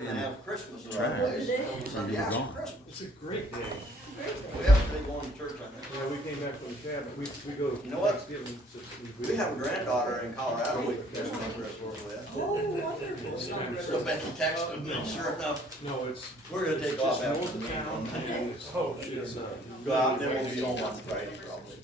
And have Christmas in our place. Yeah, Christmas. It's a great day. We have a big one in church on there. Yeah, we came back from the cabin. We go. You know what? Thanksgiving. We have a granddaughter in Colorado that's been with. Oh, wonderful. So Becky texted me, and sure enough, No, it's. we're gonna take off just after north the of meeting town on and it's, oh, it's, Go out, then we'll be home on Friday probably.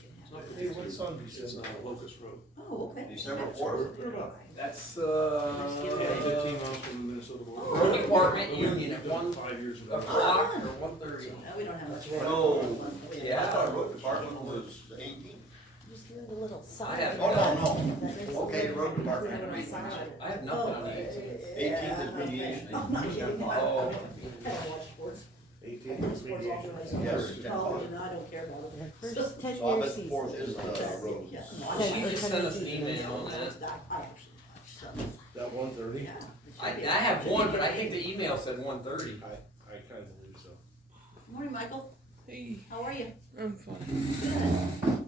hey, what Sunday? It's Locust Road. Oh, okay. December 4th. We're about That's, 15 miles from the Minnesota border. Road Department Union at 5 years ago. o'clock or 1:30. No, we don't have much. Oh, Yeah. I thought road department was 18. Just a little I sign. have- Oh, no. Okay, the road department. I have nothing on the 18th. 18th is mediation. I'm not kidding. Oh. I don't watch sports. 18 I watch sports all the way. Yes. Oh, no, I don't care about it. First 10 So I year bet the season. 4th is the road. Yeah. She just sent us an email on that. I actually watch some. That 1:30? Yeah. I have one, but I think the email said 1:30. I kind of believe so. Morning, Michael. Hey, How are you? I'm fine. Good.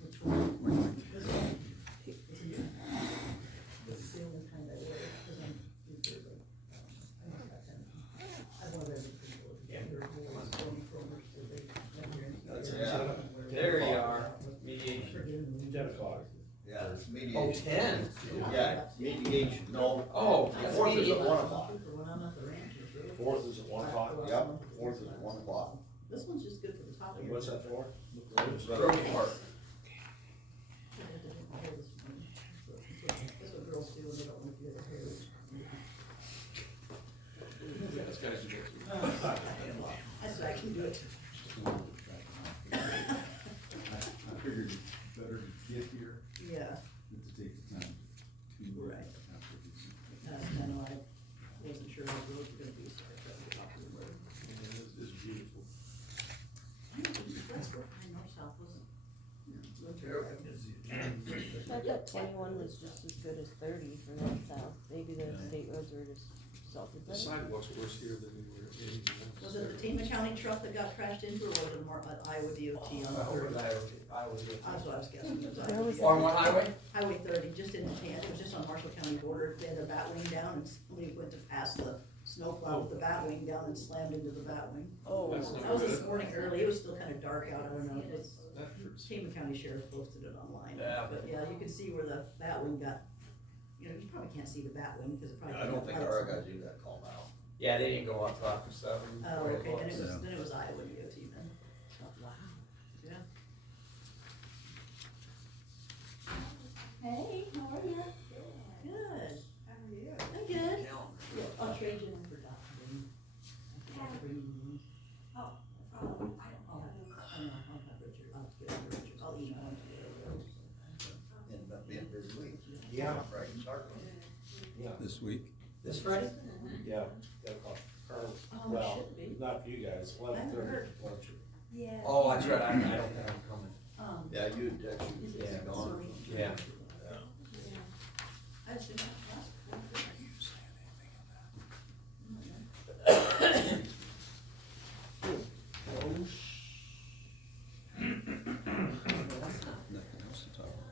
Which one? This one? This is the only time I wear it, because I'm usually like, I want everything to look together, boys, from so they never hear anything. Yeah. There you are, mediation. 10 o'clock. Yeah, it's Oh, mediation. 10? Yeah, mediation, no. Oh, The that's 4th is at mediation. 1 o'clock. When I'm at the ranch, it's really. 4th is at 1 o'clock. Yep, 4th is at 1 o'clock. This one's just good for the top of your. What's that for? Road Department. That's what girls do when they don't want to do their hair. That's guys who get I said I can do it. I figured it's better to get here Yeah, than to take the time to. Right. that's kind of like, wasn't sure how the roads were gonna be, so I tried to get off the road. It's beautiful. That's where I know south wasn't. I thought 21 was just as good as 30 for that south. Maybe the state roads were just salted The better. sidewalks worse here than anywhere. Was it the Tama County truck that got crashed into, or was it more at Iowa DOT on the third? That's what I was guessing. It was Where Iowa was DOT. On what highway? Highway 30, just in Tama, it was just on Marshall County border, they had their bat wing down, and somebody went to pass the snowplow with the bat wing down and slammed into the bat wing. Oh, That's not That was this good. morning early, it was still kind of dark out, I don't know, it's, That hurts. Tama County Sheriff posted it online. Yeah. But yeah, you can see where the bat wing got, you know, you probably can't see the bat wing, because it probably. I don't think our guys do that call now. Yeah, they didn't go up till after 7. Oh, okay, then it was, Yeah. then it was Iowa DOT then. wow. Yeah. Hey, how are you? Good. How are you? I'm good. Yeah, I'll trade you for Dr. Green. I forgot to bring you these. I know, I'll have Richard, I'll get it to Richard, I'll email him to you. Ended up being a busy week. Yeah. Friday, start. Yeah. This week. This Friday? Yeah, 10 o'clock. Or, Oh, it well, should be. not for you guys, I haven't 11:30 heard. lunch. Yeah. Oh, that's right, I don't think I'm coming. Yeah, you text Is me. it Yeah, Gone. sorry? Yeah. I just didn't ask. Nothing else to talk about.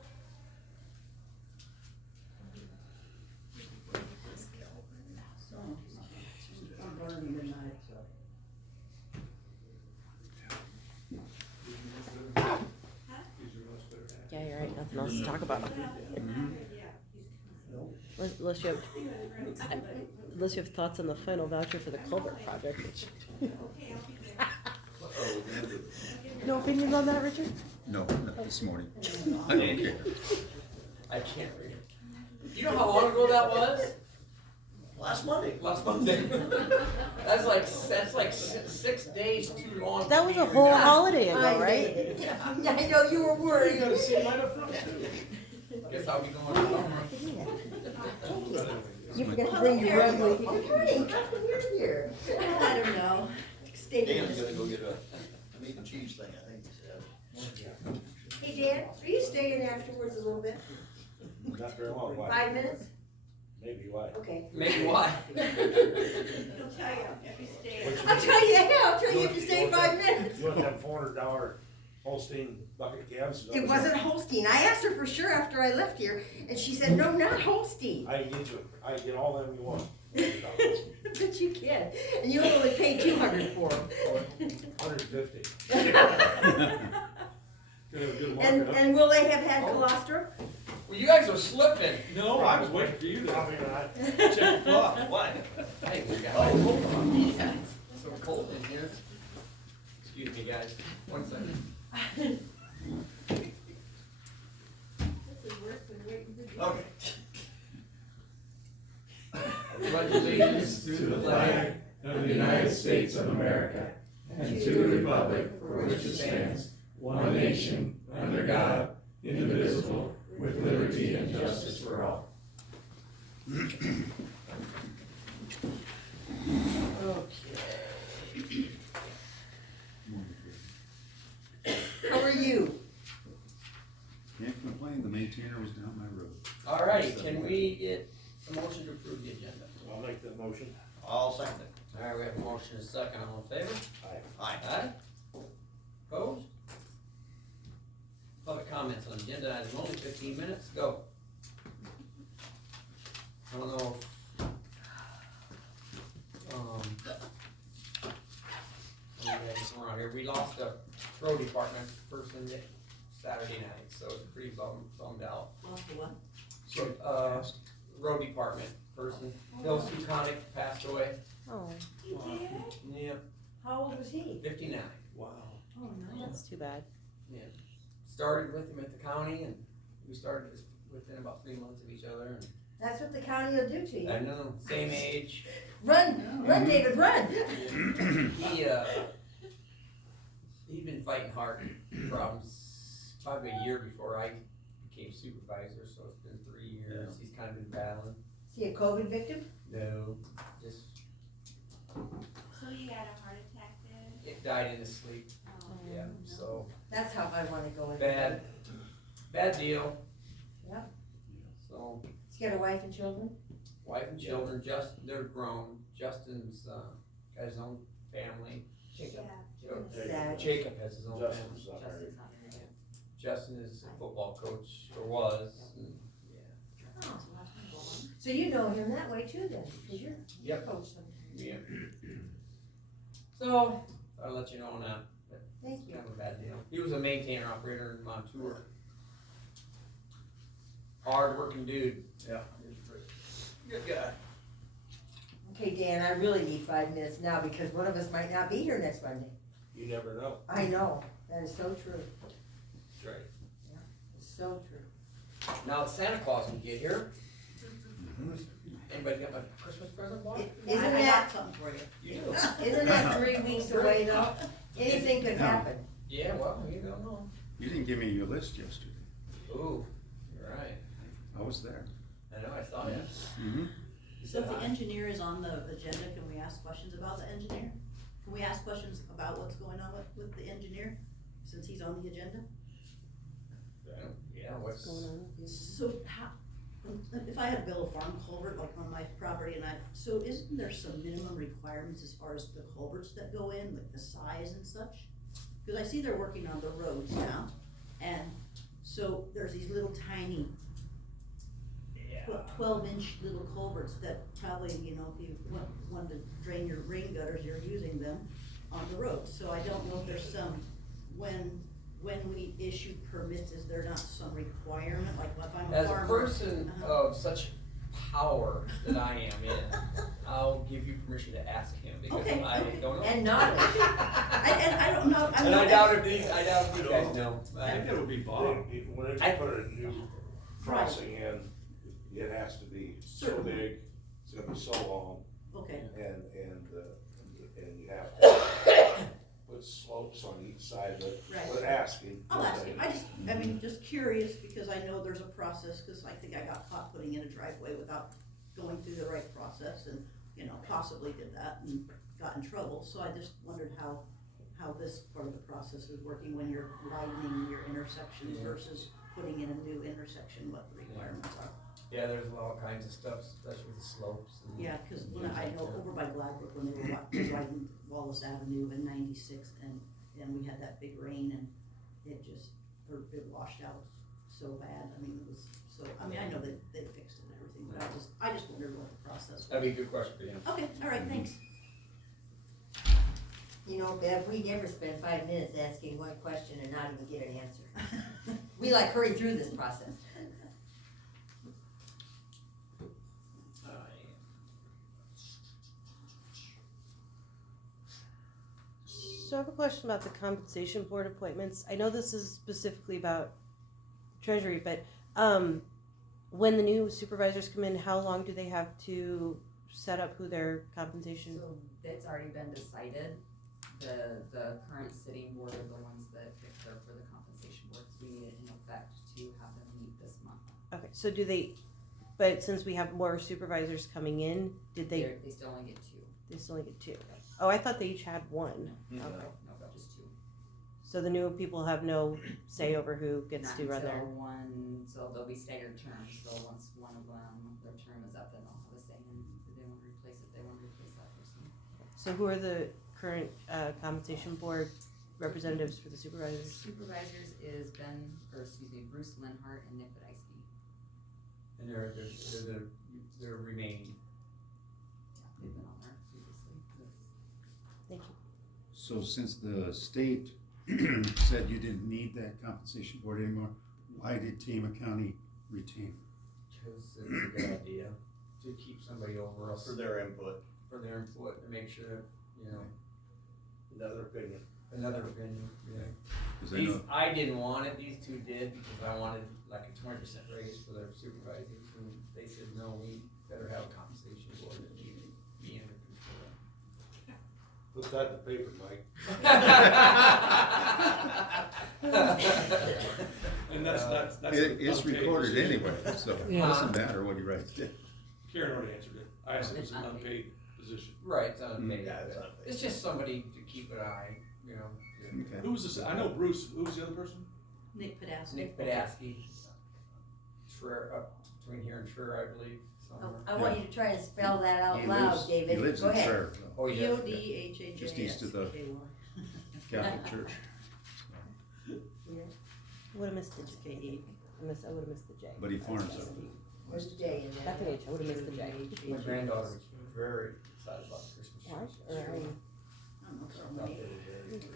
I'm burning midnight, so. Yeah, you're right. Nothing else to talk about. Unless you have thoughts on the final voucher for the culvert project. Which no opinions on that, Richard? No, not this morning. I don't care. I can't read it. You know how long ago that was? Last Monday. Last Monday. That's like 6 days too long. That for was me a to whole remember. holiday ago, right? I know, you were worried. See mine up front too. Guess I'll be going tomorrow. You forgot to bring your rug with you. Morning, how come you're here? I don't know. Stay Dan's here. gonna go get a meat and cheese thing, I think he said. Hey Dan, are you staying afterwards a little bit? Not very long, why? 5 minutes? Maybe, why? Okay. Maybe why? I'll tell you if you stay. I'll tell you, yeah, I'll tell you if you stay 5 minutes. You want that $400 Holstein bucket calves. It wasn't Holstein. I asked her for sure after I left here, and she said, no, not Holstein. I can get all them you want. But you can, and you only paid 200 for them. 150. Gonna have a good market. And will they have had colostrum? Well, you guys are slipping. No, I was waiting for you to. Probably not. Check the clock. What? Hey, we got, oh, hold on. Yeah, it's so cold in here. Excuse me, guys. 1 second. Okay. Pledge allegiance to the flag of the United States of America and to the republic for which it stands, one nation, under God, indivisible, with liberty and justice for all. Okay. How are you? Can't complain, the maintainer was down my road. All right, can we get a motion to approve the agenda? I'll make that motion. I'll second it. All right, we have a motion and a second. All in favor? Aye. Aye. Opposed? Public comments on agenda item only, 15 minutes, go. I don't know. You guys were on here, we lost a road department person Saturday night, so it's pretty bummed out. Lost the what? So, road department person, Bill Sukonic passed away. Oh, He did? Yep, How old was he? 59. Wow. Oh, no. that's too bad. Yeah, started with him at the county, and we started just within about 3 months of each other, and That's what the county will do to you. I know, same age. Run, run, David, run! He'd been fighting heart problems probably a year before I became supervisor, so it's been 3 years. He's kind of been battling. Is he a COVID victim? No, just So you had a heart attack then? it died in his sleep. Oh, Yeah, so That's how I wanna go in. bad deal. Yeah. So He's got a wife and children? wife and children, they're grown. Justin's got his own family. Yeah. Sad. Jacob has his own family. Justin's not married. Justin is a football coach, or was, and, yeah. So you know him that way too then, because you're Yep. coach them. Yeah. So, I'll let you know on that, but Thank it's you. kind of a bad deal. He was a maintainer operator in Montour. Hard working dude. Yeah. Good guy. Okay, Dan, I really need 5 minutes now because one of us might not be here next Monday. You never know. I know, that is so true, That's right. it's so true. Now that Santa Claus can get here. Anybody got my Christmas present bought? Isn't I that, got something for you. You do? isn't that 3 weeks away though? Anything could No. happen. Yeah, well, you don't know. You didn't give me your list yesterday. Ooh, you're right. I was there. I know, I saw that. Mm-hmm. So if the engineer is on the agenda, can we ask questions about the engineer? Can we ask questions about what's going on with the engineer, since he's on the agenda? Yeah, What's what's, going on with you? So how, if I had built a farm culvert like on my property so isn't there some minimum requirements as far as the culverts that go in, like the size and such? Cause I see they're working on the roads now, and so there's these little tiny 12-inch little culverts that probably, if you want to drain your rain gutters, you're using them on the road. So I don't know if there's some, when we issue permits, is there not some requirement, like if I'm a as a farmer? person Uh-huh. of such power that I am in, I'll give you permission to ask him, because Okay, I okay. don't know. And knowledge. I don't know, I'm And I not. doubt if these guys know. I think it would be Bob. When I- they put a new crossing in, it has to be so Certain. big, it's gonna be so long, Okay, and you have to put slopes on each side of it. Right. We're asking. I'll ask him, just curious, because I know there's a process, cause I think I got caught putting in a driveway without going through the right process, and, possibly did that and got in trouble, so I just wondered how this part of the process is working when you're widening your intersections versus putting in a new intersection, what the requirements are. Yeah, there's all kinds of stuff, especially with the slopes. And Yeah, cause when I know over by Gladbrook, when they were widening Wallace Avenue in '96, and we had that big rain, and it just, or it washed out so bad, I mean, it was so, I mean, I know that they fixed it and everything, but I just wondered what the process was. That'd be a good question for you. Okay, all right, thanks. You know, Bev, we never spend 5 minutes asking one question and not even get an answer. We like hurry through this process. So I have a question about the compensation board appointments. I know this is specifically about treasury, but when the new supervisors come in, how long do they have to set up who their compensation? So that's already been decided. The current sitting board are the ones that pick her for the compensation board, so we need it in effect to have them meet this month. Okay, so do they, but since we have more supervisors coming in, did they Still only get 2. they still only get 2? Oh, I thought they each had 1. No, Okay. no, just 2. So the new people have no say over who gets to run their. So there'll be staggered terms, so once one of them, their term is up, then they'll have a say in if they want to replace it, they want to replace that person. So who are the current compensation board representatives for the supervisors? Supervisors is Bruce Linhart and Nick Badisky. And they're remaining. Yeah, they've been on there previously. Thank you. So since the state said you didn't need that compensation board anymore, why did Tama County retain? Because it's a good idea to keep somebody over us For their input. for their input to make sure, you know, Another opinion. another opinion, yeah. 'Cause I know, I didn't want it, these 2 did, because I wanted like a 20% raise for their supervisors, and they said, no, we better have a compensation board that needs to be under control. Put that in the paper, Mike. And that's. it's recorded anyway, so it Yeah. doesn't matter what he writes down. Karen already answered it. I asked if it was an unpaid position. Right, it's unpaid, Yeah, it's but unpaid. it's just somebody to keep an eye, you know. Okay. Who was this? I know Bruce. Who was the other person? Nick Podasky. Nick Badasky, up between here and Schreier, I believe, somewhere. I want you to try and spell that out He loud, lives- David. He lives Go in ahead. Traer, though, Oh, yes. Podhajasky. just east of the Catholic Church. Would have missed the J. K-E. I would have missed the J. But he farms up. Where's the J in there? That's an H. I would have missed the J. My granddaughter was very excited about the Christmas tree. What? so Or she are you- I don't know, was so out many. there today.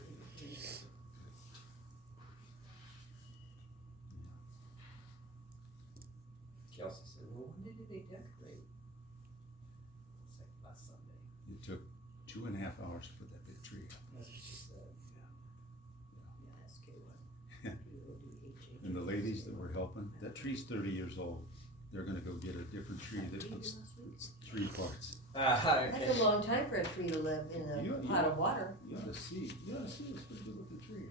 Kelsey said, well, when did they decorate? It's like last Sunday. It took 2.5 hours to put that big tree up. That's what she said. Yeah, that's K-Y. Yeah. Podhajasky. And the ladies that were helping, that tree's 30 years old. They're gonna go get a different tree that puts 3 parts. That's a long time for a tree to live in You- a pot of water. You ought to see, it's a good looking tree.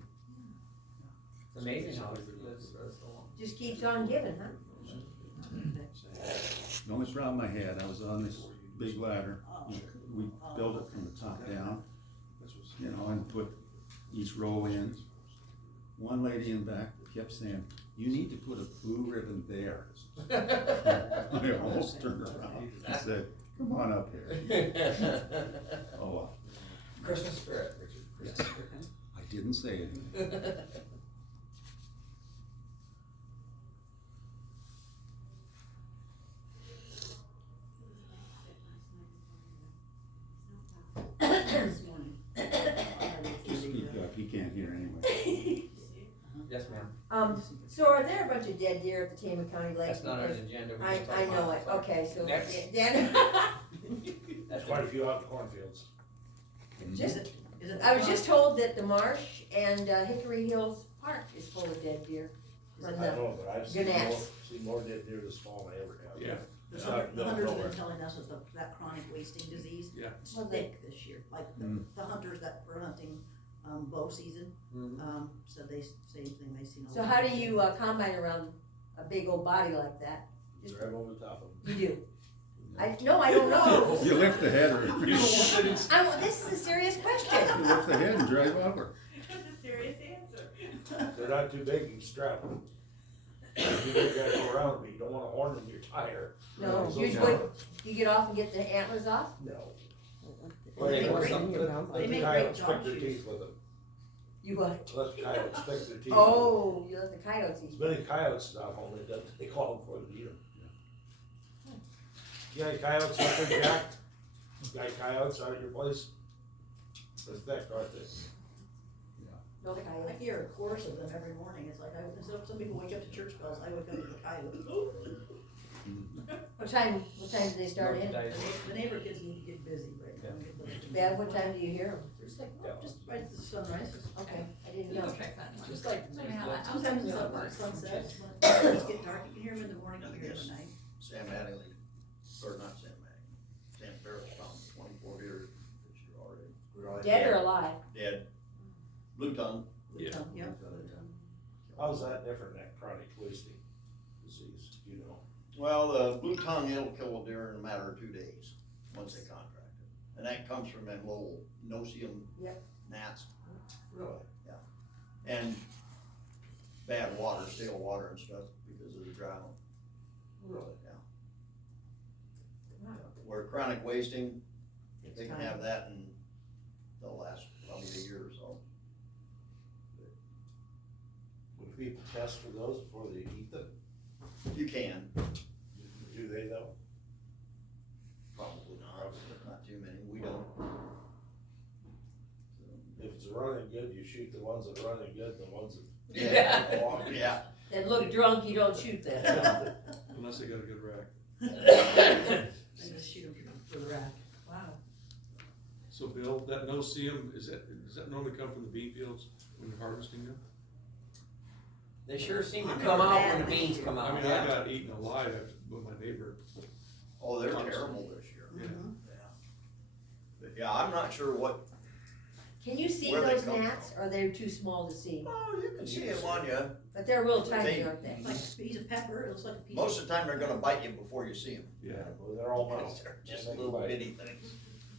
It's amazing how it lives for so long. Just keeps on giving, huh? The only problem I had, I was on this big ladder. We built it from the top down, you know, and put each row in. One lady in back kept saying, you need to put a blue ribbon there. I almost turned around and said, come on up here. Oh, well, Christmas spirit, Richard, Christmas spirit. I didn't say anything. This morning. Just speak up, he can't hear anyway. Yes, ma'am. So are there a bunch of dead deer at the Tama County Lake? That's not on the Because agenda. We I just talked know about it, so- okay, so, Next. Dan, There's quite a few out in cornfields. just, Is it? I was just told that the marsh and Hickory Hills Park is full of dead deer. Is I it know, but I've seen Gannets. more dead deer this fall than I ever have. Yeah. It's The not, no, hunters have nowhere. been telling us that chronic wasting disease. Yeah. It's thick this year, like the hunters that were hunting, bow season, Mhm. said they, same thing, they seen. a So lot how of do you combine around a big old body like that? Drive over the top of them. You do? I don't know. You lift the head or, You you don't want that This is a serious question. lift the head and drive over. That's a serious answer. They're not too big, you can strap them. You gotta go around them, but you don't wanna horn them in your tire. No, So usually, you get off and get the antlers off? No. They make Well, great- some- they let make the coyotes great pick dog their shoes. teeth with them. You what? Let the coyotes stick their teeth. Oh, you let the coyotes As eat. many coyotes out home, they call them for the eat them. You got any coyotes out there, Jack? You got coyotes out at your place? They're thick, aren't they? No I coyotes. hear a chorus of them every morning. It's like, instead of some people wake up to church bells, I wake up to the coyotes. What time do they start in? The neighbor kids need to get busy right now. and get those- Bev, what time do you hear them? It's like, well, just right at the sunrise. Okay, I didn't You know. go check that one. Just like, Tell me how that- sometimes it's how that like works. sunset, when it's getting dark, you can hear them in the morning, you can hear them at night. Sam Mattingly, or not Sam Mattingly, Sam Farrell found 24 deer this year already. We're all Dead or alive? Dead. Blue tongue. Yeah. Yep. How's that different than chronic wasting disease, do you know? Well, the blue tongue, it'll kill a deer in a matter of 2 days, once they contract it. And that comes from them little no-see-um Yep. gnats. Really? And bad water, stale water and stuff because of the drought. Really? Where chronic wasting, It's they can time. have that and they'll last probably a year or so. Would people test for those before they eat them? You can, Do they though? probably not too many, we don't. If it's running good, you shoot the ones that are running good, the ones that. Yeah. Yeah. And look drunk, you don't shoot them. Unless they got a good rack. They just shoot them for the rack. Wow. So Bill, that no-see-um, does that normally come from the bean fields when you're harvesting them? They sure seem to I'm come never out had when the one. beans come I out. mean, I got eaten alive with my neighbor. Oh, they're Constantly. terrible this year. Yeah. Mhm. But yeah, I'm not sure what, Can you see Where they those come gnats, or they're too small to see? oh, you can see them on you. But they're real They- tiny, aren't they? It's like a piece of pepper, it looks like a piece. Most of the time, they're gonna bite you before you see them. Yeah. Well, they're all Because mouth. they're just And they little bite. bitty things.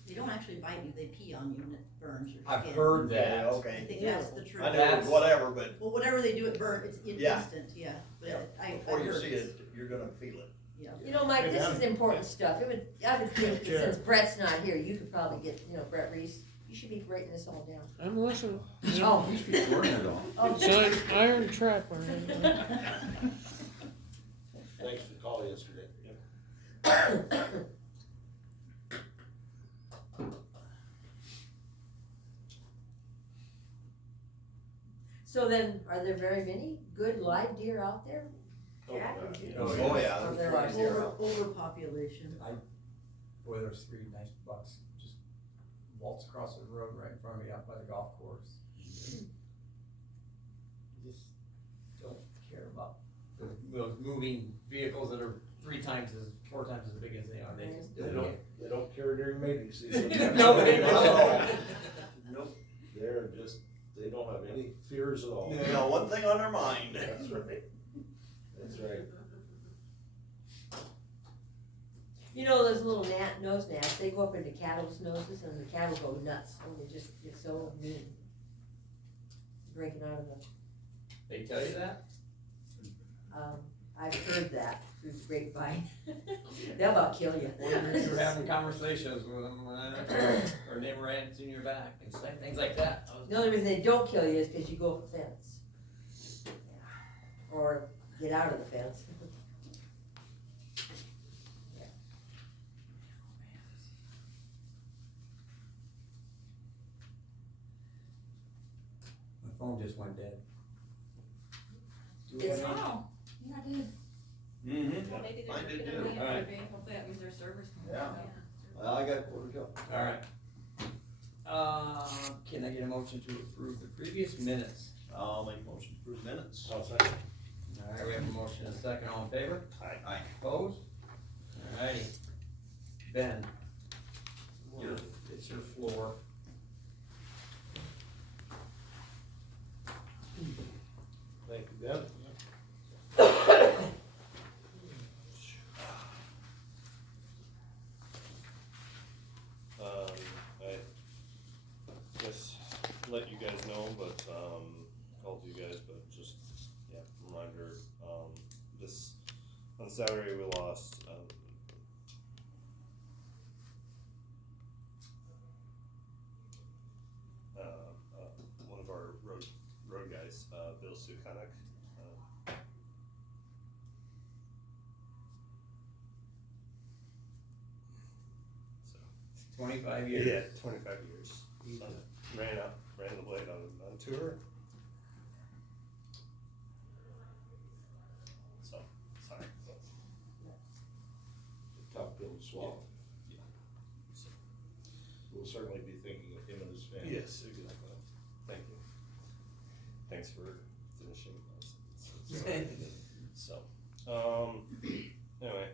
They don't actually bite you, they pee on you and it burns your skin. I've heard Yeah, that. I okay. think that's the truth. I know it was whatever, but Well, whatever they do, it burns, it's Yeah. instant, yeah. yeah, But I before you heard see it's- it, you're gonna feel it. Yeah. You know, Mike, this is important stuff. I would think that Sure. since Brett's not here, you could probably get, Brett Reese, you should be writing this all down. I'm listening. Oh, He's recording it all. oh, It's an iron trap on it. Thanks for the call yesterday. So then, are there very many good live deer out there? Jack, Oh, would you- yeah. Oh, yeah. Or there are zero? Overpopulation. Boy, there's 3 nice bucks just waltz across the road right in front of me out by the golf course. You just don't care about those moving vehicles that are 4 times as big as they are. They just They don't care during mating season. No, they don't. Nope. They're just, they don't have any fears at all. They got one thing on their mind. That's right. That's right. You know those little nose gnats, they go up into cattle's noses and the cattle go nuts and they just get so mean. Breaking out of them. They tell you that? I've heard that through the grapevine. They'll about kill you. You were having conversations with them, or neighbor hadn't seen your back, and things like that. The only reason they don't kill you is because you go over the fence. Or get out of the fence. My phone just went dead. Do we It's- have any- Oh, yeah, I did. Mm-hmm. Well, maybe they're I did working too. on the All right. other vehicle, that means their servers. Yeah. Well, I got quarter till. All right. Can I get a motion to approve the previous minutes? I'll make a motion to approve minutes. I'll say. All right, we have a motion and a second, all in favor? Aye. Opposed? All righty. Ben, it's your floor. Thank you, Deb. I guess let you guys know, but called you guys, but just reminder. This on Saturday we lost one of our road 25 years. Yeah, 25 years. Ran the blade on tour. So, sorry. Tough pill to swallow. So, We'll certainly be thinking of him and his family. yes, exactly. Thank you. Thanks for finishing my sentence. So, anyway,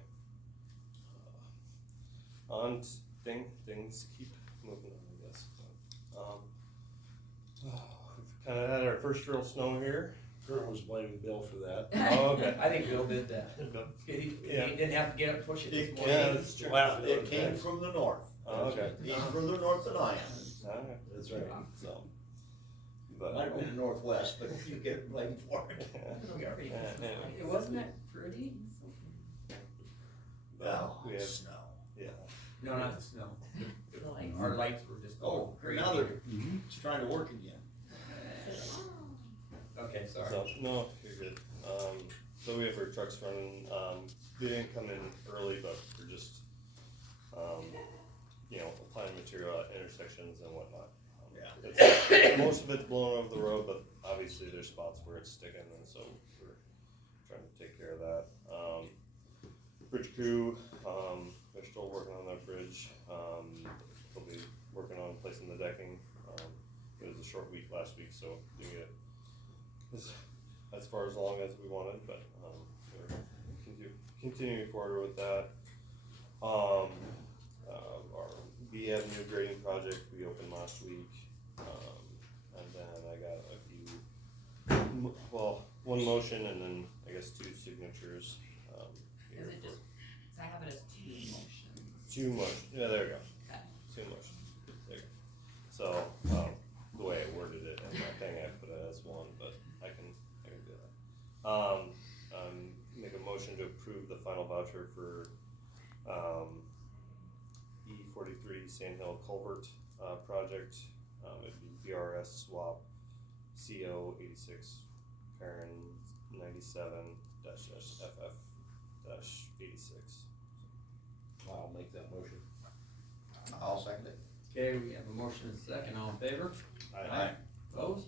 on things keep moving on, I guess. We've kind of had our first real snow here. Kurt was blaming Bill for that. Oh, okay. I think Bill did that. He didn't have to get up and push it this morning. Yeah, that's true. Well, it came from the north. Oh, okay. He's further north than I am. Okay. That's right. So, Might but have been the northwest, but you get blamed for it. It wasn't that pretty. Well, we have snow. yeah. No, not the snow. The lights. Our lights were just Oh, crazy. now it's trying to work again. Okay, sorry. So, no, you're good. So we have our trucks running, they didn't come in early, but we're just, applying material at intersections and whatnot. Most of it's blown over the road, but obviously there's spots where it's sticking, and so we're trying to take care of that. Bridge crew, they're still working on that bridge. They'll be working on placing the decking. It was a short week last week, so didn't get as far as long as we wanted, but we're continuing forward with that. Our B Avenue grading project we opened last week, and then I got a few, one motion and then I guess 2 signatures. Is it just, cause I have it as 2 motions. 2 motions, yeah, there you go. Okay. 2 motions, there you go. So, the way I worded it in my thing, I put it as 1, but I can do that. Make a motion to approve the final voucher for, E43 Sand Hill Culvert, project. It'd be BRS swap CO 86 Karen 97 FF 86. I'll make that motion. I'll second it. Okay, we have a motion and a second, all in favor? Aye. Opposed?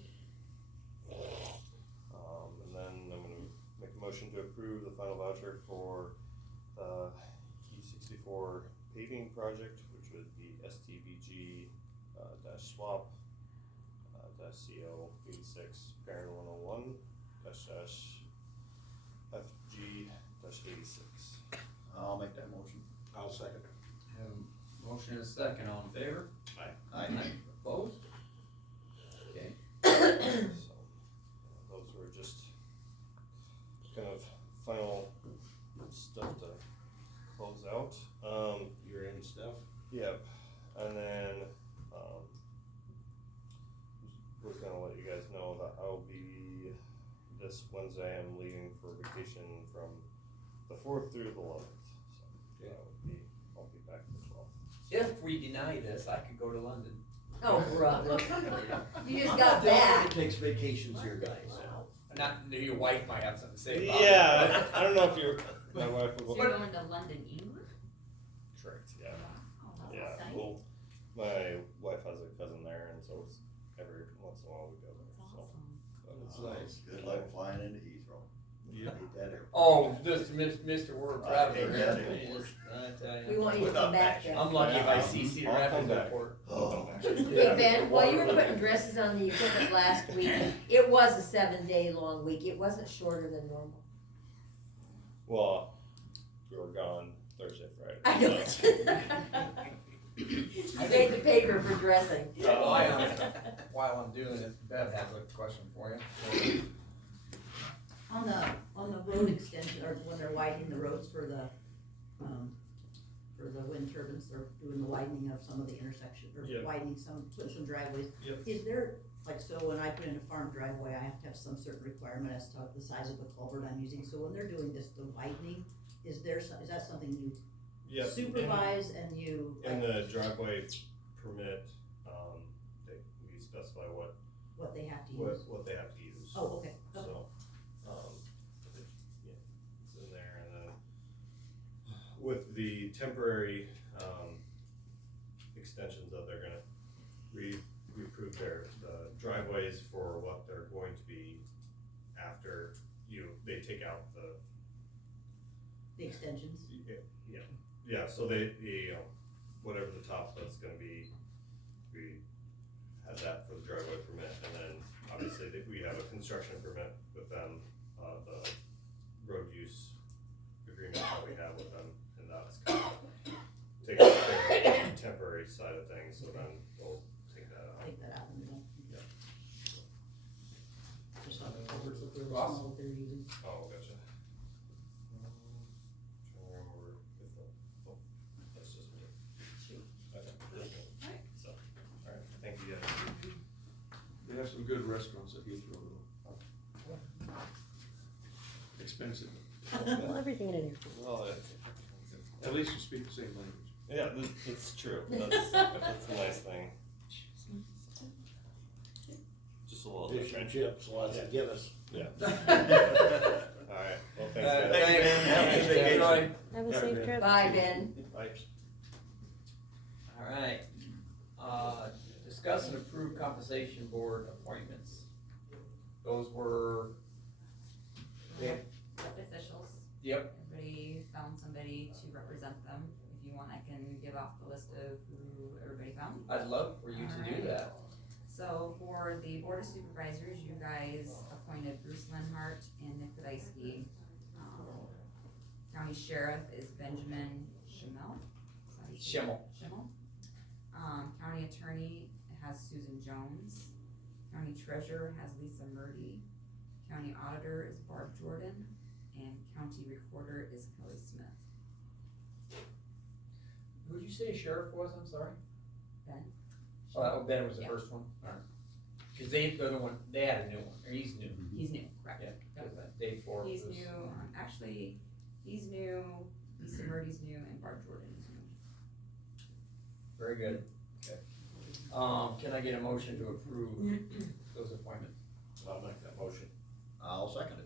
And then I'm gonna make a motion to approve the final voucher for the E64 paving project, which would be STVG swap CO 86 Karen 101 FG 86. I'll make that motion. I'll second. Have a motion and a second, all in favor? Aye. Opposed? Okay. So, those were just kind of final stuff to close out. Year-end stuff. Yep, and then, was gonna let you guys know that I'll be, this Wednesday, I'm leaving for vacation from the 4th through the 11th, so I'll be back the 12th. If we deny this, I could go to London. Oh, brother. You just got Nobody back. takes vacations here, guys. Not, your wife might have something to say about it. Yeah, I don't know if my wife So will. you're going to London, England? Correct, yeah. Oh, that's Yeah, exciting. well, my wife has a cousin there, and so it's every once in a while we go there, That's so. awesome. But it's Nice. Good luck flying into Heathrow. Yeah. Hate that airport. Oh, Mr. We're proud of I hate her. that airport. I tell We you. want you to come back then. I'm lucky if I see Cedar I'll come Rapids back. Airport. Oh. Hey Ben, while you were putting dresses on the equipment last week, it was a 7-day long week. It wasn't shorter than normal. Well, we were gone Thursday, Friday. I know. so. I made the paper for dressing. While I'm doing this, Bev has a question for you. On the road extension, or when they're widening the roads for the wind turbines, they're doing the widening of some of the intersections, or Yep. widening some, putting some driveways. Yep. Is there, like, so when I put in a farm driveway, I have to have some certain requirement as to the size of the culvert I'm using, so when they're doing this, the widening, is that something you Yep, supervise and you, in like, the driveway permit, we specify what what they have to use? what they have to use. Oh, okay, okay. So, it's in there, and then with the temporary, extensions that they're gonna, we approved the driveways for what they're going to be after they take out The extensions. yeah, so they, whatever the top that's gonna be, we had that for the driveway permit, and then obviously we have a construction permit with them, the road use agreement that we have with them, and that's kind of taking care of the temporary side of things, so then we'll take that out. Take that out and then. Yeah. Just like the culverts that they're, Awesome. what they're using. Oh, gotcha. Trying to remember if that's just me. Okay, just me. So, alright, thank you guys. They have some good restaurants at Heathrow though. Expensive. Well, everything in it. Well, At least you speak the same language. yeah, it's true. That's a nice thing. Just a little Fish and different. chips, lots of Guinness. Yeah. Alright, well, thanks guys. Thanks, man. Have a good vacation. Have a safe trip. Bye, Ben. Bye. Alright, discuss and approve compensation board appointments. Those were, Elected officials, yep, everybody found somebody to represent them. If you want, I can give off the list of who everybody found. I'd love for you to do that. So for the board of supervisors, you guys appointed Bruce Lenhart and Nick Podolsky. County sheriff is Benjamin Schimmel. Schimmel. County attorney has Susan Jones. County treasurer has Lisa Murdy. County auditor is Barb Jordan. And county recorder is Kelly Smith. Who'd you say sheriff was, I'm sorry? Ben? Oh, Ben was the Yeah. first one, alright. Cause they're the one, they had a new one, or he's new. He's new, correct. Yeah, Yep. cause Dave Ford was. He's new, actually, he's new, Lisa Murdy's new, and Barb Jordan is new. Very good. Okay. Can I get a motion to approve those appointments? I'll make that motion. I'll second it.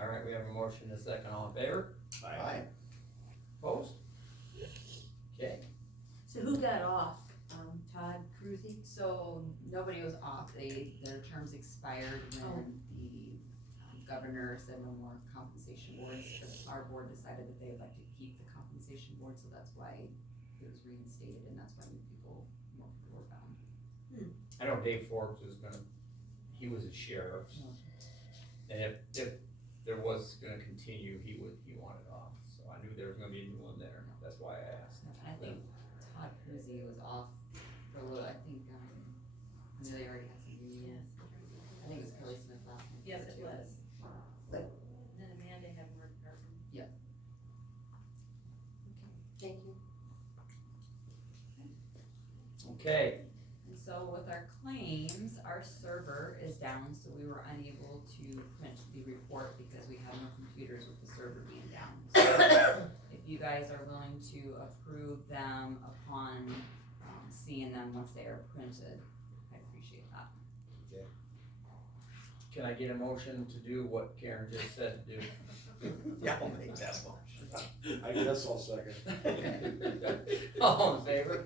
Alright, we have a motion and a second, all in favor? Aye. Opposed? Okay, So who got off? Todd Cruzy? So nobody was off, their terms expired when the governor said no more compensation boards. Our board decided that they would like to keep the compensation board, so that's why it was reinstated, and that's why more people were found. I know Dave Forbes was gonna, he was a sheriff. And if there was gonna continue, he wanted off, so I knew there was gonna be a new one there, that's why I asked. And I think Todd Cruzy was off for a little, I think, they already had some unions. I think it was Kelly Smith last time. Yes, it too. was. And then Amanda had more department. Thank you. Okay, And so with our claims, our server is down, so we were unable to print the report because we have no computers with the server being down. So if you guys are willing to approve them upon seeing them once they are printed, I'd appreciate that. can I get a motion to do what Karen just said to do? Yeah, I'll make that motion. I guess I'll second. All in favor?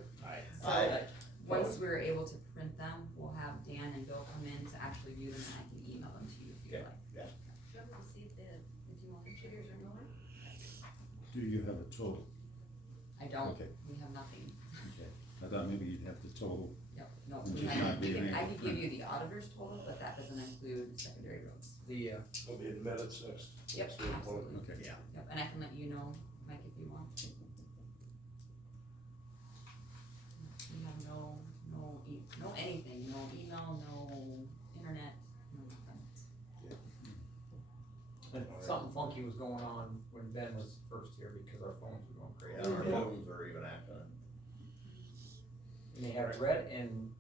So Aye. once we're able to print them, we'll have Dan and Bill come in to actually view them, and I can email them to you if you'd Okay. like. Show me to see if you want computers or not. Do you have a total? I don't, Okay. we have nothing. Okay. I thought maybe you'd have the total. Yep, no, Which we is have- not we can- being I could give printed. you the auditor's total, but that doesn't include secondary roads. The, I'll be in minutes next. Yep, next week. absolutely. Okay. Yeah. Yep, and I can let you know, Mike, if you want. We have no anything, no email, no internet, no nothing. and something funky was going on when Ben was first here because our phones were going Yeah, crazy. our phones are even acting. And they have red and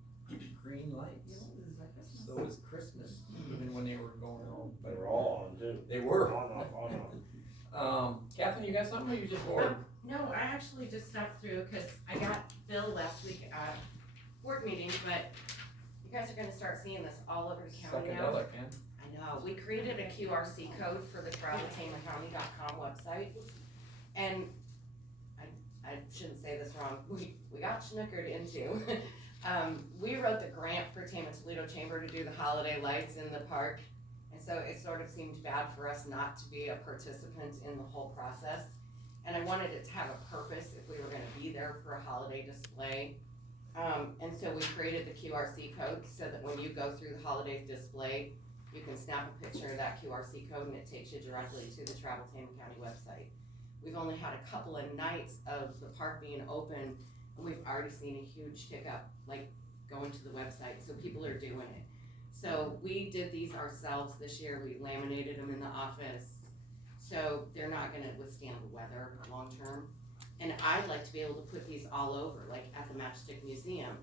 green lights. You know, this is like Christmas. So it's Christmas, even when they were going home. They were all on too. They were. On, off, on. Catherine, you got something or you just bored? No, I actually just stepped through, cause I got Bill last week at board meeting, but you guys are gonna start seeing this all over the county now. Psychedelic, man. I know, we created a QRC code for the traveltamacounty.com website, and I shouldn't say this wrong, we got snookered into. We wrote the grant for Tama Toledo Chamber to do the holiday lights in the park. And so it sort of seemed bad for us not to be a participant in the whole process. And I wanted it to have a purpose if we were gonna be there for a holiday display. And so we created the QRC code so that when you go through the holiday display, you can snap a picture of that QRC code and it takes you directly to the Travel Tama County website. We've only had a couple of nights of the park being open and we've already seen a huge tick up, like going to the website, so people are doing it. So we did these ourselves this year, we laminated them in the office, so they're not gonna withstand the weather long-term. And I'd like to be able to put these all over, like at the Matchstick Museum,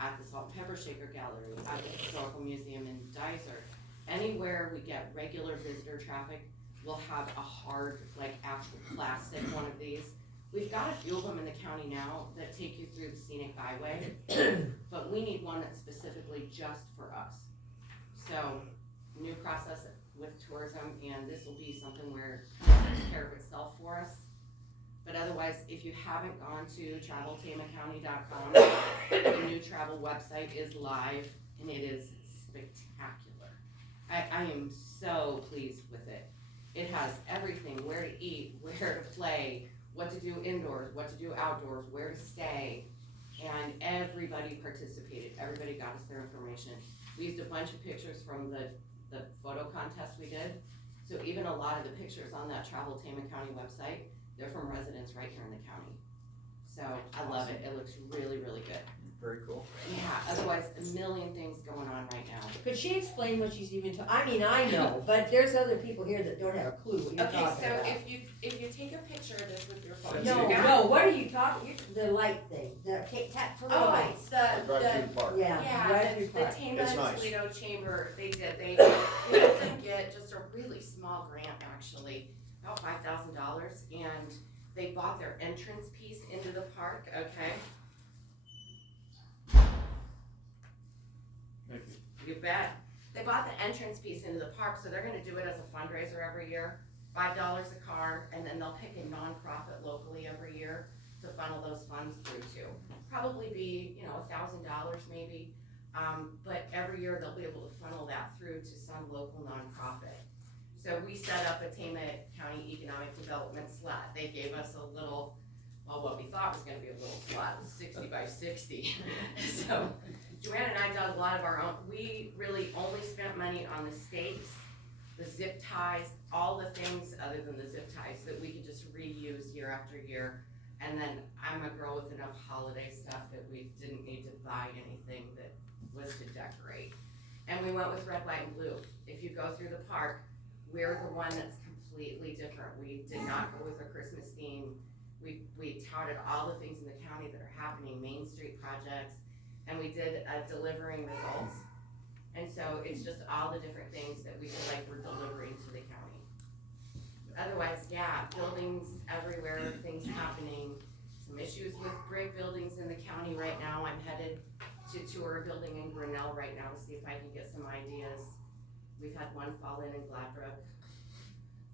at the Salt and Pepper Shaker Gallery, at the Historical Museum in Dysart. Anywhere we get regular visitor traffic, we'll have a hard, like actual plastic one of these. We've got a few of them in the county now that take you through the scenic byway, but we need one that's specifically just for us. So, new process with tourism, and this will be something where it takes care of itself for us. But otherwise, if you haven't gone to traveltamacounty.com, the new travel website is live, and it is spectacular. I am so pleased with it. It has everything, where to eat, where to play, what to do indoors, what to do outdoors, where to stay, and everybody participated. Everybody got us their information. We used a bunch of pictures from the photo contest we did. So even a lot of the pictures on that Travel Tama County website, they're from residents right here in the county. So I love it. It looks really, really good. Very cool. Yeah, otherwise a million things going on right now. Could she explain what she's even I mean, I know, but there's other people here that don't have a clue what you're Okay, talking so about. if you take a picture of this with your phone. No, you got- no, what are you talking, the light thing, the tap for the Oh, lights. Drive through the, the park. Yeah, right the through park. Tama It's nice. Toledo Chamber, they helped them get just a really small grant actually, about $5,000, and they bought their entrance piece into the park, okay? Thank you. You bet. They bought the entrance piece into the park, so they're gonna do it as a fundraiser every year, $5 a car, and then they'll pick a nonprofit locally every year to funnel those funds through to. Probably be, $1,000 maybe, but every year they'll be able to funnel that through to some local nonprofit. So we set up a Tama County Economic Development slot. They gave us a little, well, what we thought was gonna be a little slot, it was 60 by 60. So Joanne and I dug a lot of our own. We really only spent money on the stakes, the zip ties, all the things other than the zip ties that we could just reuse year after year. And then I'm a girl with enough holiday stuff that we didn't need to buy anything that was to decorate. And we went with red, white, and blue. If you go through the park, we're the one that's completely different. We did not go with a Christmas theme. We touted all the things in the county that are happening, Main Street projects, and we did delivering results. And so it's just all the different things that we feel like we're delivering to the county. Otherwise, yeah, buildings everywhere, things happening, some issues with brick buildings in the county right now. I'm headed to tour a building in Grinnell right now to see if I can get some ideas. We've had one fall in Gladbrook.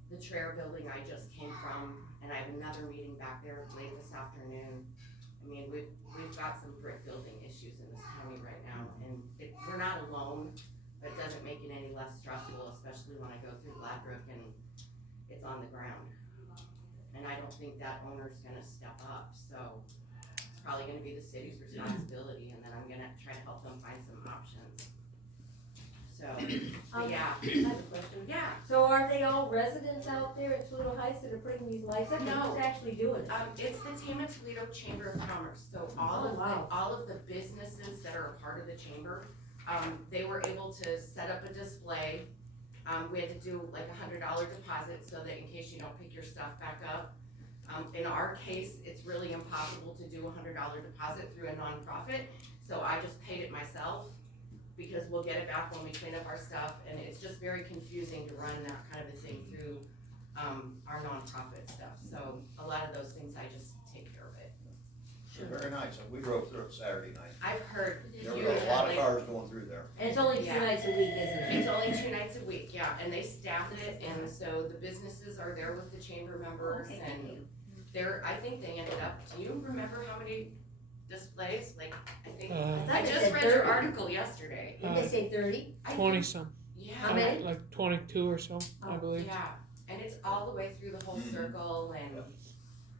The Traer building I just came from, and I have another meeting back there late this afternoon. I mean, we've got some brick building issues in this county right now, and we're not alone, but it doesn't make it any less stressful, especially when I go through Gladbrook and it's on the ground. And I don't think that owner's gonna step up, so it's probably gonna be the city's responsibility, and then I'm gonna try to help them find some options. So, but yeah. I have a question. Yeah. So are they all residents out there at Toledo Heights that are putting these lights up? No. Who's actually doing it? It's the Tama Toledo Chamber of Commerce, so all of the businesses that are a part of the chamber, they were able to set up a display. We had to do like $100 deposit so that in case you don't pick your stuff back up. In our case, it's really impossible to do a $100 deposit through a nonprofit, so I just paid it myself, because we'll get it back when we clean up our stuff, and it's just very confusing to run that kind of a thing through our nonprofit stuff. So a lot of those things, I just take care of it. It's very nice, and we drove through it Saturday night. I've heard There were a lot of cars going through there. And it's only 2 Yeah. nights a week, isn't it? It's only 2 nights a week, yeah, and they staff it, and so the businesses are there with the chamber members, and I think they ended up, do you remember how many displays, like, I think, thought I they just said read your 30. article yesterday. Didn't they say 30? I think- 20-some, Yeah. How many? like 22 or so, I Oh, believe. Yeah, and it's all the way through the whole circle, and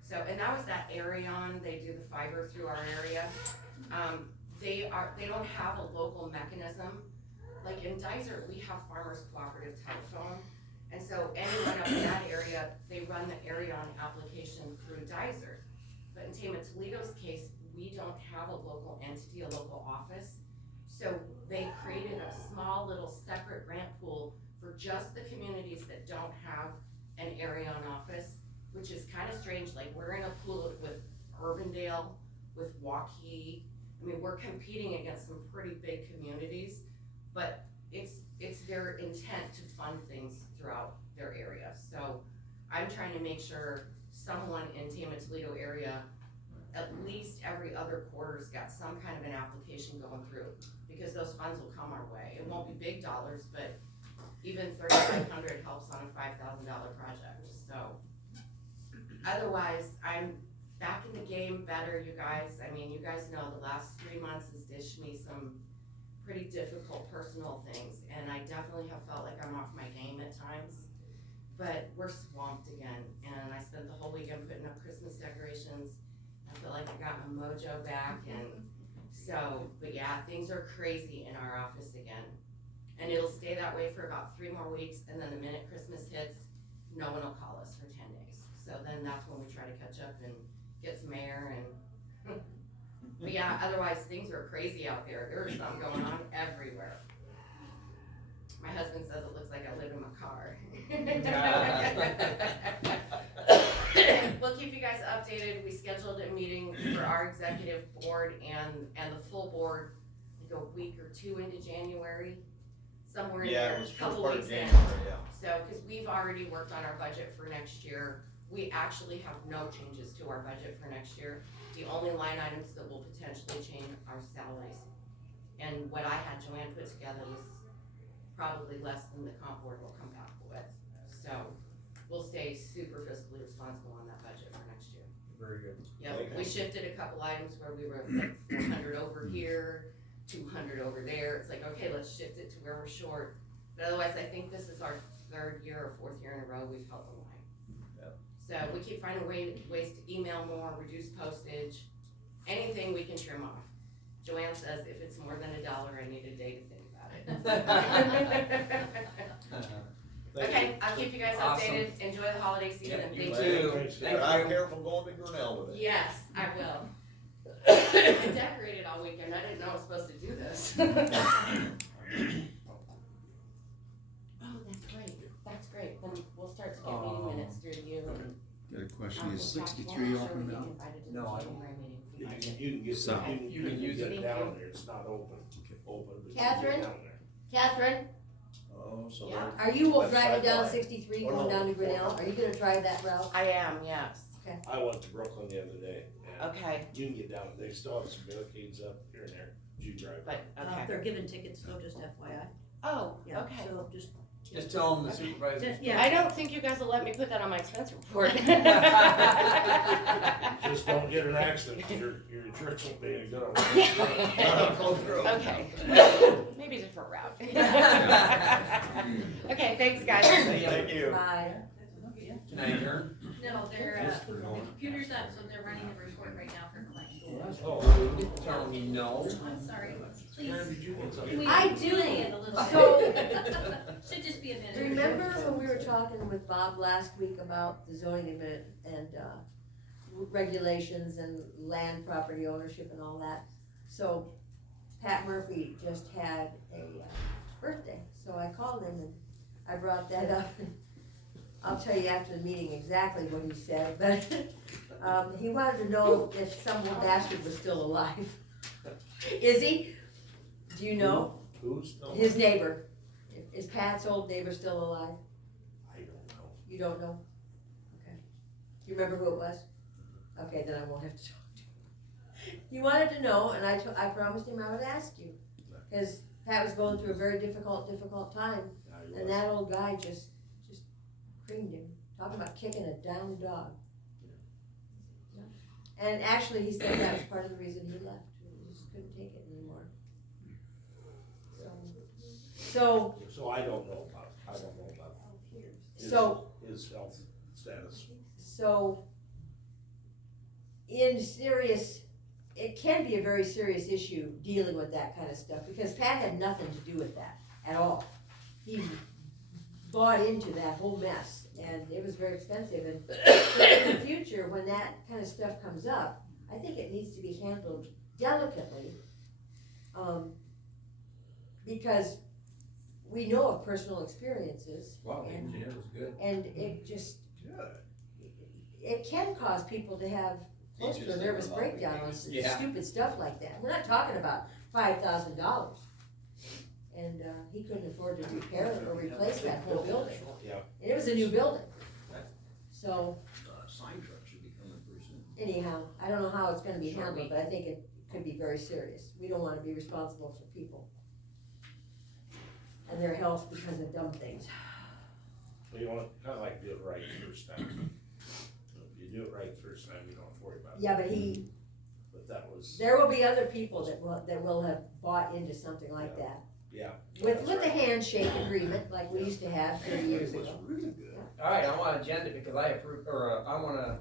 so, and that was that Arion, they do the fiber through our area. They don't have a local mechanism, like in Dyser, we have Farmers Cooperative Telephone, and so anyone up in that area, they run the Arion application through Dyser. But in Tama Toledo's case, we don't have a local entity, a local office, so they created a small little separate grant pool for just the communities that don't have an Arion office, which is kind of strange. Like, we're in a pool with Urbandale, with Waukee. I mean, we're competing against some pretty big communities, but it's their intent to fund things throughout their area. So I'm trying to make sure someone in Tama Toledo area, at least every other quarter's got some kind of an application going through, because those funds will come our way. It won't be big dollars, but even $3,500 helps on a $5,000 project. So otherwise, I'm back in the game better, you guys. I mean, you guys know the last 3 months has dished me some pretty difficult personal things, and I definitely have felt like I'm off my game at times. But we're swamped again, and I spent the whole weekend putting up Christmas decorations. I feel like I got my mojo back, and so, but yeah, things are crazy in our office again. And it'll stay that way for about 3 more weeks, and then the minute Christmas hits, no one will call us for 10 days. So then that's when we try to catch up and get some air and, but yeah, otherwise things are crazy out there. There's something going on everywhere. My husband says it looks like I live in my car. We'll keep you guys updated. We scheduled a meeting for our executive board and the full board, like a week or 2 into January, somewhere in Yeah, there, it was a first couple part of weeks in. January, yeah. So, because we've already worked on our budget for next year, we actually have no changes to our budget for next year. The only line items that will potentially change are salaries. And what I had Joanne put together was probably less than the comp board will come back with. So we'll stay super fiscally responsible on that budget for next year. Very good. Yep, we shifted a couple items where we were like 400 over here, 200 over there. It's like, okay, let's shift it to where we're short. But otherwise, I think this is our 3rd year or 4th year in a row we've held the line. So we keep finding ways to email more, reduce postage, anything we can trim off. Joanne says if it's more than $1, I need a day to think about it. Okay, I'll keep you guys Awesome. updated. Enjoy the holiday season, and you thank too. you. Thank Drive you. careful going to Grinnell today. Yes, I will. I decorated all weekend. I didn't know I was supposed to do this. Oh, that's great. That's great. Then we'll start to get meeting minutes through you. And, Got a question, is we'll talk- 63 we'll make sure open we get now? invited to the No, I don't. January meeting for You budget. can, you can get, So- you can use get it. down there, it's not open, open, but you can Catherine? get down there. Catherine, Oh, so Yeah. are you That's driving down sideline. 63 Oh, going no. down to Grinnell? Are you gonna drive that route? I am, yes. I went to Brooklyn the other day, and Okay, you can get down, they still have some barricades up here and there, you can drive. but, okay. They're giving tickets, so just FYI. Oh, Yeah, okay. so just. Just tell them the supervisor. Just, yeah. I don't think you guys will let me put that on my expense report. Just don't get an accident, 'cause your insurance won't be any good on that. Okay. Maybe a different route. Okay, thanks, guys. Thank you. Bye. Can I adjourn? No, the computer's up, so they're running the report right now for claims. Oh, telling me no. I'm sorry, please. Karen, did you want something? Can we I do. delay it a little So- bit? Should just be a minute. Remember when we were talking with Bob last week about the zoning amendment and, regulations and land property ownership and all that? So Pat Murphy just had a birthday, so I called him and I brought that up. I'll tell you after the meeting exactly what he said, but, he wanted to know if some little bastard was still alive. Is he? Do you know? Who's, no, His neighbor. Is Pat's old neighbor still alive? I don't know. You don't know? Okay. Do you remember who it was? Okay, then I won't have to talk to you. He wanted to know, and I promised him I would ask you. Because Pat was going through a very difficult time, Yeah, he and was. that old guy just creamed him. Talking about kicking a down dog. Yeah. And actually, he said that was part of the reason he left, he just couldn't take it anymore. So, So I don't know about so, his health status. so, it can be a very serious issue dealing with that kind of stuff, because Pat had nothing to do with that at all. He bought into that whole mess, and it was very expensive, and so in the future, when that kind of stuff comes up, I think it needs to be handled delicately, because we know of personal experiences. Wow, the engineer was good. And it just, it can cause people to have close to a nervous breakdown on stupid stuff like that. We're not talking about $5,000. And he couldn't afford to repair it or replace that whole building. Yeah. And it was a new building. So Sign truck should be coming pretty soon. anyhow, I don't know how it's gonna be handled, but I think it could be very serious. We don't wanna be responsible for people and their health because of dumb things. So you want to kind of like do it right the first time. If you do it right the first time, you don't have to worry about it. Yeah, but But that was, there will be other people that will have bought into something like that. yeah. With the handshake agreement, like we used to have 30 years ago. All right, I want agenda because I approved, or I wanna,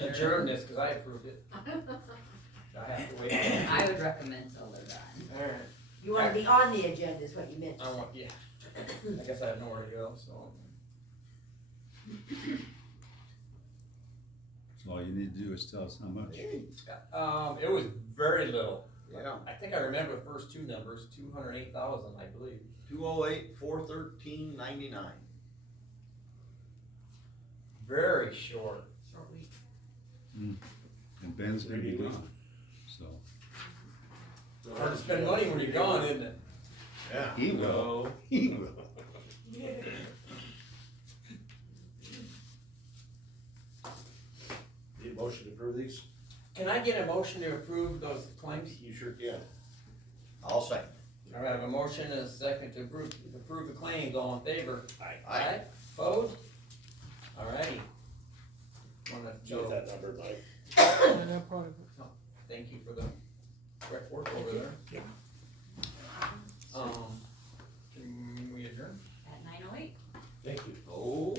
adjourn this because I approved it. I have to wait. I would recommend till they're done. All right, You wanna be on the agenda is what you meant to I say. want, yeah. I guess I have nowhere to go, so. So all you need to do is tell us how much. It was very little. Yeah. I think I remember the first two numbers, 208,000, I believe. 208, 413, 99. Very short. Short week. And Ben's gonna be gone, so. Hard to spend money when you're gone, isn't it? Yeah. He will. He will. Need a motion to approve these? Can I get a motion to approve those claims? You sure can. I'll second. All right, I have a motion and a second to approve the claims, all in favor? Aye. Opposed? All righty. Wanna Get go, that number, Mike. thank you for the correct work over there. Yep. Can we adjourn? At 9:08. Thank you. Oh.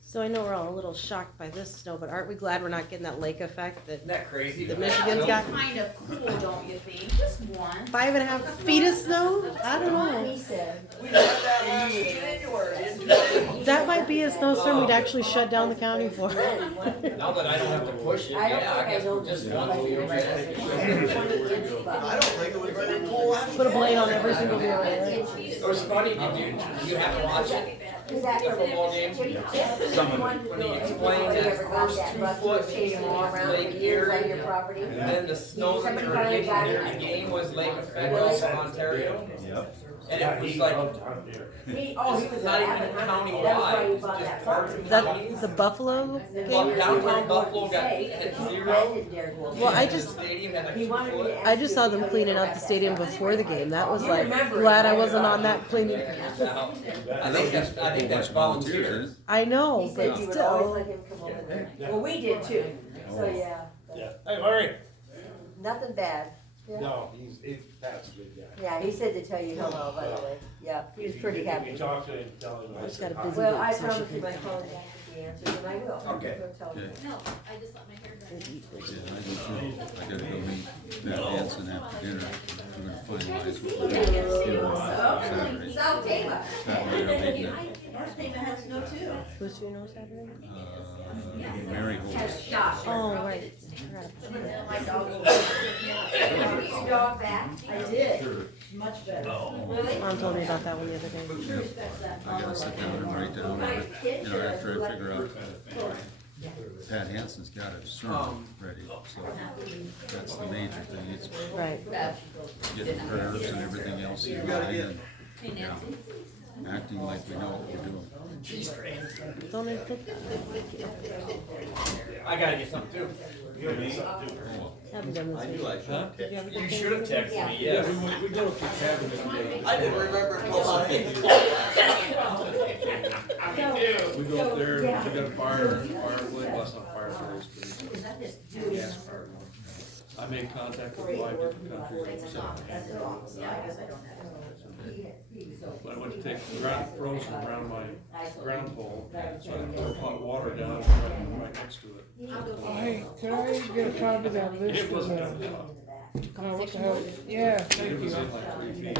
So I know we're all a little shocked by this snow, but aren't we glad we're not getting that lake effect that Isn't that crazy? the Michigan's got? Kind of cool, don't you think? Just one. 5.5 feet of snow? I don't know. He said. We had that last January. That might be a snowstorm we'd actually shut down the county for. Now that I don't have to push it, I don't yeah, I think I guess know we're just this one. one. so we'll I don't think it was ready to pull out. Put a blade on every single wheel. It was funny, did you have to watch it? Is that The football game? When he explained that first 2 foot Lake Erie, property? and then the snow that they were getting near the game was Lake Effect, Ontario. Yep. And it was like, He was it's not even county-wide, it's just parts of Is the that county. the Buffalo Well, game? downtown Buffalo had 0. Well, I The just, stadium had like He 2 wanted me foot. to I just saw them cleaning out the stadium before the game. That was like, glad I wasn't on that cleaning. I think that's volunteers. I know, He said but you would always still. let him come over there. Well, we did too, so yeah. Yeah. Hey, Larry. Nothing bad. No, Pat's a good guy. Yeah, he said to tell you hello, by the way. Yeah, he was pretty If happy. you talk to him, tell him I Just said got a hi. busy Well, I so she promised you my can- phone back if he answers, and I will. Okay. So tell him. No, I just let my hair dry. Yeah, I do too. I gotta go meet Matt Hanson after dinner. We're gonna finalize what we're Yeah. gonna do on Saturday. South Tama. Saturday, I'll be there. North Tama has snow too. Who's your nose Saturday? Mary Holt's. Oh, right. Right. My dog will. Did your dog back? I did, much better. Really? Mom told me about that one the other day. She respects that. I gotta sit down and write down, you know, after I figure out, Pat Hanson's got a sermon ready, so that's the major thing, it's Right. getting prayers and everything else in line and, yeah, acting like we know what we're doing. Don't even think that. I gotta get something too. Haven't done this week. Huh? You should have texted me, yes. We go to cabin today. I didn't remember until We go up there, we got a fire, blade, well, it's not fire, but I made contact with 5 different countries. That's his office, yeah, I guess I don't have it. But I went to take frozen around my ground pole, so I poured hot water down right next to it. Hey, could I get a copy of that list It of wasn't the, done. what the hell? Yeah, thank It was you. in like 3 feet.